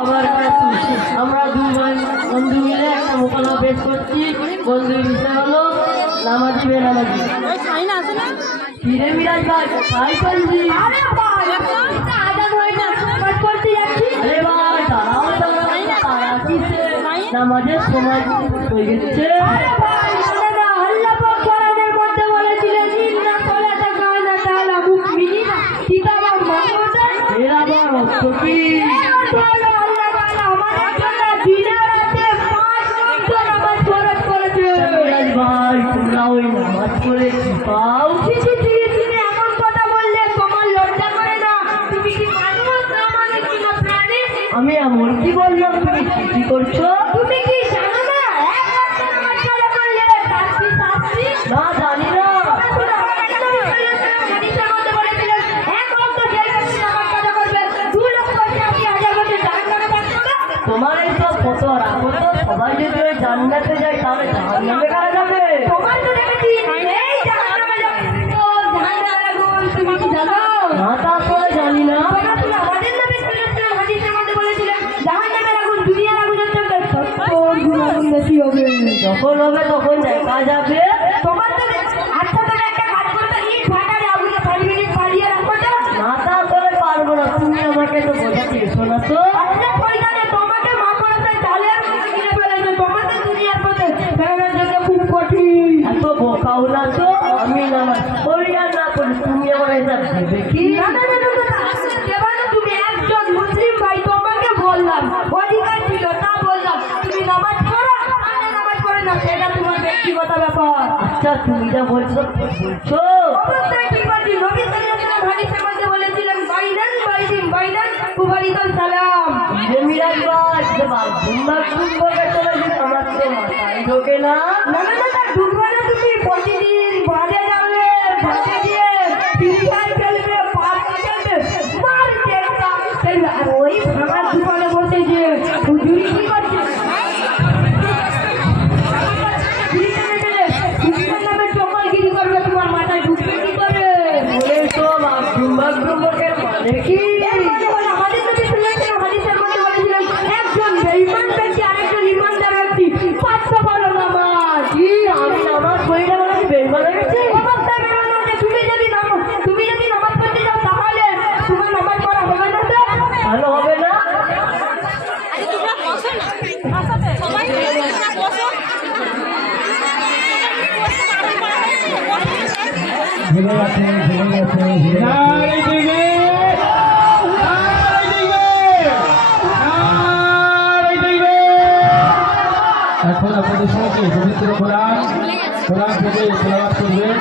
আবার আমরা দুই বন্ধু মিলে একটা মোকাবিলা পেশ করছি। বন্ধুর বিষয় হলো নামাজি বেনামাজি। ফিরে মিরাজ ভাই তাই করছি। আরে ভাই নামাজের সময় হয়ে গেছে। ভাই তোমরা ওই নামাজ পড়ে কি পাও? এমন কথা বললে তোমার লজ্জা করে না? তুমি কি মানুষ না মানে কি না প্রাণী? আমি এমন কি বললাম? তুমি কি করছো? তুমি কি জানো না এক ওয়াক্ত নামাজ পড়া করলে তার কি শাস্তি? না জানি না। হাদিসের মধ্যে বলেছিলেন এক ওয়াক্ত যে ব্যক্তি নামাজ কাজা করবে 2 লক্ষ 80,000 বছর জাহান্নামে থাকবে না। তোমার এই সব কত রাখো তো। সবাই যদি ওই জান্নাতে যায় তাহলে জাহান্নামে কারা যাবে? তোমার তো দেখেছি এই জাহান্নামে যাবে। তো জাহান্নামের আগুন তুমি কি জানো? না তা আসলে জানি না। আমাদের নবী সাল্লাল্লাহু আলাইহি ওয়াসাল্লাম হাদিসের মধ্যে বলেছিলেন জাহান্নামের আগুন দুনিয়ার আগুনের থেকে 70 গুণ আগুন বেশি হবে। যখন হবে তখন দেখা যাবে। তোমার তো আচ্ছা তুমি একটা কাজ করতে ইট ভাটারে আগুনে 5 মিনিট পালিয়ে রাখো তো। না তা করে পারবো না। তুমি আমাকে তো বোঝাতে এসো না তো। আচ্ছা পরিদানে তোমাকে মা করতে তাহলে আমি কিনে ফেলেছি। তোমাকে দুনিয়ার পথে ফেরানোর জন্য খুব কঠিন। এত বোকাও না তো। আমি নামাজ পড়ি আর না পড়ি তুমি আমার হিসাব দেবে কি? না না না না দেবানো তুমি একজন মুসলিম ভাই তোমাকে বললাম অধিকার ছিল তা বললাম তুমি নামাজ পড়ো আর নামাজ পড়ো না সেটা তোমার ব্যক্তিগত ব্যাপার। আচ্ছা তুমি যা বলছো অবশ্যই ঠিক আছে। নবী সাল্লাল্লাহু আলাইহি ওয়াসাল্লাম হাদিসের মধ্যে বলেছিলেন বাইনান কুবারিকাল সালাম। মিরাজ ভাই তোমরা বলবে চলে আমার তো মাথায় ঢোকে না। না না না ঢুকবে না। তুমি প্রতিদিন বাজে যাবে বাজে দিয়ে পিছায় চলবে পাঁচ চলবে মার দেখতা আর ওই ভাঙার দোকানে বসে যে হুজুরি কি করছে চকলগিরি করবে তোমার মাথায় ঢুকবে কি করে? বলে তো বাথরুমের মানে কি? আমাদের নবী সাল্লাল্লাহু আলাইহি ওয়াসাল্লাম হাদিসের মধ্যে বলেছিলেন একজন বেঈমান ব্যক্তি আরেকজন ঈমানদার ব্যক্তি পাঁচটা ভালো নামাজ। কি আমি নামাজ পড়ি না মানে বেঈমান হয়ে গেছি? তুমি যদি নামাজ পড়তে যাও তাহলে তোমার নামাজ পড়া হবে না তো? ভালো হবে না। এখন আপনাদের সঙ্গে পবিত্র কোরআন থেকে তেলাওয়াত করবেন।